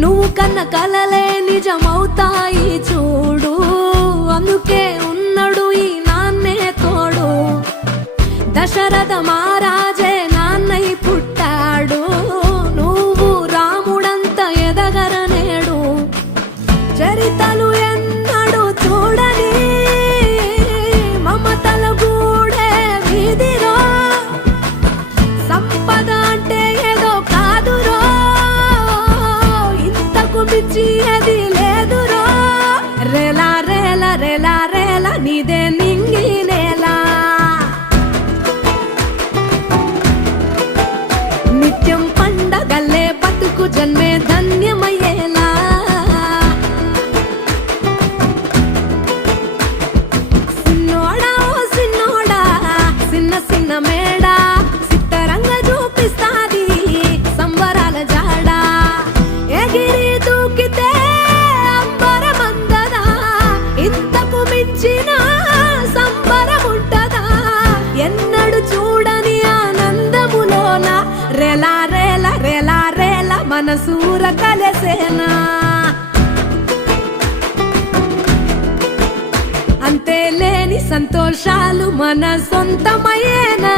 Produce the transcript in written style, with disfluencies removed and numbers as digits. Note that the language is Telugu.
నువ్వు కన్న కలలే నిజమవుతాయి చూడు, అందుకే ఉన్నాడు ఈ నాన్నే తోడు. దశరథ మహారాజే నాన్నై పుట్టాడు, నువ్వు రాముడంత ఎదగరనేడు. చరితలు ఎన్నడు చూడని మమతల గూడే వీధిరో, సంపద అంటే ఏదో కాదురో, ఇంతకు మించి అది లేదురో. రేలా రేలా రేలా రేలా నీదే నింగి నేలా, నిత్యం పండగల్లే బతుకు జన్మే ధన్యమయ్యేలా. సిన్నోడా ఓ సిన్నోడా సిన్న సిన్న మేడా, సిత్తరంగా చూపిస్తాది సంబరాల జాడా. ఎగిరి దూకితే అంబరమందదా, ఇంతకు మించిన సంబరముంటదా. ఎన్నడు చూడని ఆనందములోన రేలా రేలా రేలా రేలా మనసూర కలసేనా. అంతే లేని సంతోషాలు మన సొంతమయ్యేనా.